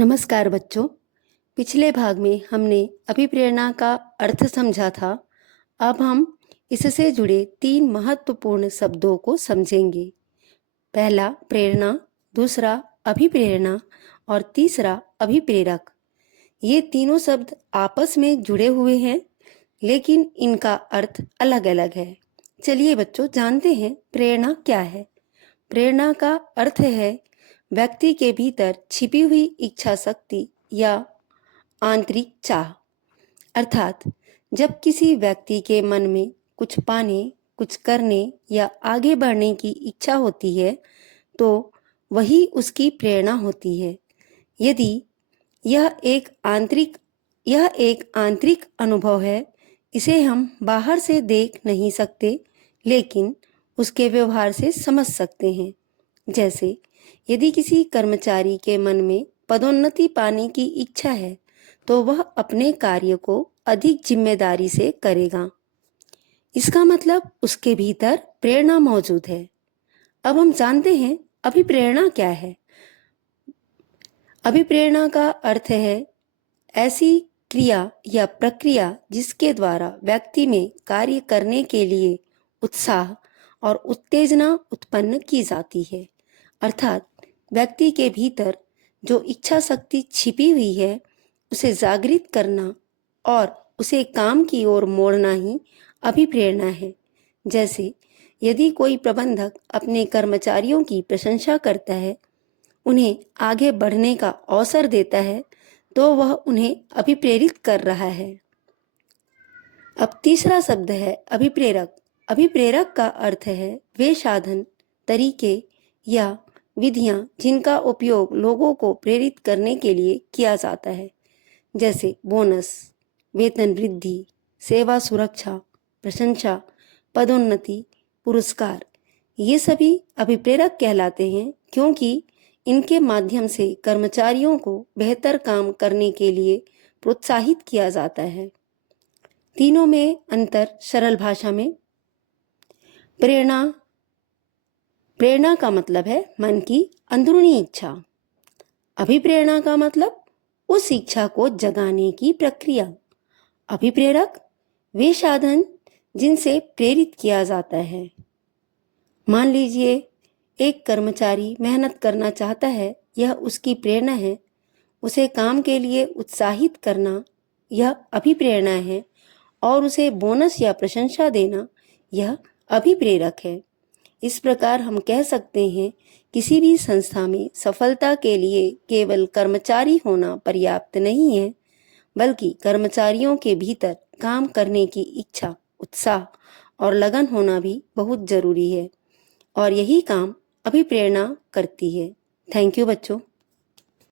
नमस्कार बच्चों। पिछले भाग में हमने अभिप्रेरणा का अर्थ समझा था। अब हम इससे जुड़े 3 महत्वपूर्ण शब्दों को समझेंगे। पहला प्रेरणा, दूसरा अभिप्रेरणा और तीसरा अभिप्रेरक। ये तीनों शब्द आपस में जुड़े हुए हैं, लेकिन इनका अर्थ अलग-अलग है। चलिए बच्चों, जानते हैं प्रेरणा क्या है। प्रेरणा का अर्थ है व्यक्ति के भीतर छिपी हुई इच्छा शक्ति या आंतरिक चाह। अर्थात जब किसी व्यक्ति के मन में कुछ पाने, कुछ करने या आगे बढ़ने की इच्छा होती है, तो वही उसकी प्रेरणा होती है। यदि यह एक आंतरिक अनुभव है, इसे हम बाहर से देख नहीं सकते, लेकिन उसके व्यवहार से समझ सकते हैं। जैसे यदि किसी कर्मचारी के मन में पदोन्नति पाने की इच्छा है, तो वह अपने कार्य को अधिक जिम्मेदारी से करेगा। इसका मतलब उसके भीतर प्रेरणा मौजूद है। अब हम जानते हैं अभिप्रेरणा क्या है। अभिप्रेरणा का अर्थ है ऐसी क्रिया या प्रक्रिया जिसके द्वारा व्यक्ति में कार्य करने के लिए उत्साह और उत्तेजना उत्पन्न की जाती है। अर्थात व्यक्ति के भीतर जो इच्छा शक्ति छिपी हुई है, उसे जागृत करना और उसे काम की ओर मोड़ना ही अभिप्रेरणा है। जैसे यदि कोई प्रबंधक अपने कर्मचारियों की प्रशंसा करता है, उन्हें आगे बढ़ने का अवसर देता है, तो वह उन्हें अभिप्रेरित कर रहा है। अब तीसरा शब्द है अभिप्रेरक। अभिप्रेरक का अर्थ है वे साधन, तरीके या विधियां जिनका उपयोग लोगों को प्रेरित करने के लिए किया जाता है। जैसे बोनस, वेतन वृद्धि, सेवा सुरक्षा, प्रशंसा, पदोन्नति, पुरस्कार। ये सभी अभिप्रेरक कहलाते हैं, क्योंकि इनके माध्यम से कर्मचारियों को बेहतर काम करने के लिए प्रोत्साहित किया जाता है। तीनों में अंतर सरल भाषा में। प्रेरणा का मतलब है मन की अंदरूनी इच्छा। अभिप्रेरणा का मतलब उस इच्छा को जगाने की प्रक्रिया। अभिप्रेरक वे साधन जिनसे प्रेरित किया जाता है। मान लीजिए एक कर्मचारी मेहनत करना चाहता है, यह उसकी प्रेरणा है। उसे काम के लिए उत्साहित करना यह अभिप्रेरणा है, और उसे बोनस या प्रशंसा देना यह अभिप्रेरक है। इस प्रकार हम कह सकते हैं किसी भी संस्था में सफलता के लिए केवल कर्मचारी होना पर्याप्त नहीं है, बल्कि कर्मचारियों के भीतर काम करने की इच्छा, उत्साह और लगन होना भी बहुत जरूरी है, और यही काम अभिप्रेरणा करती है। थैंक यू बच्चों।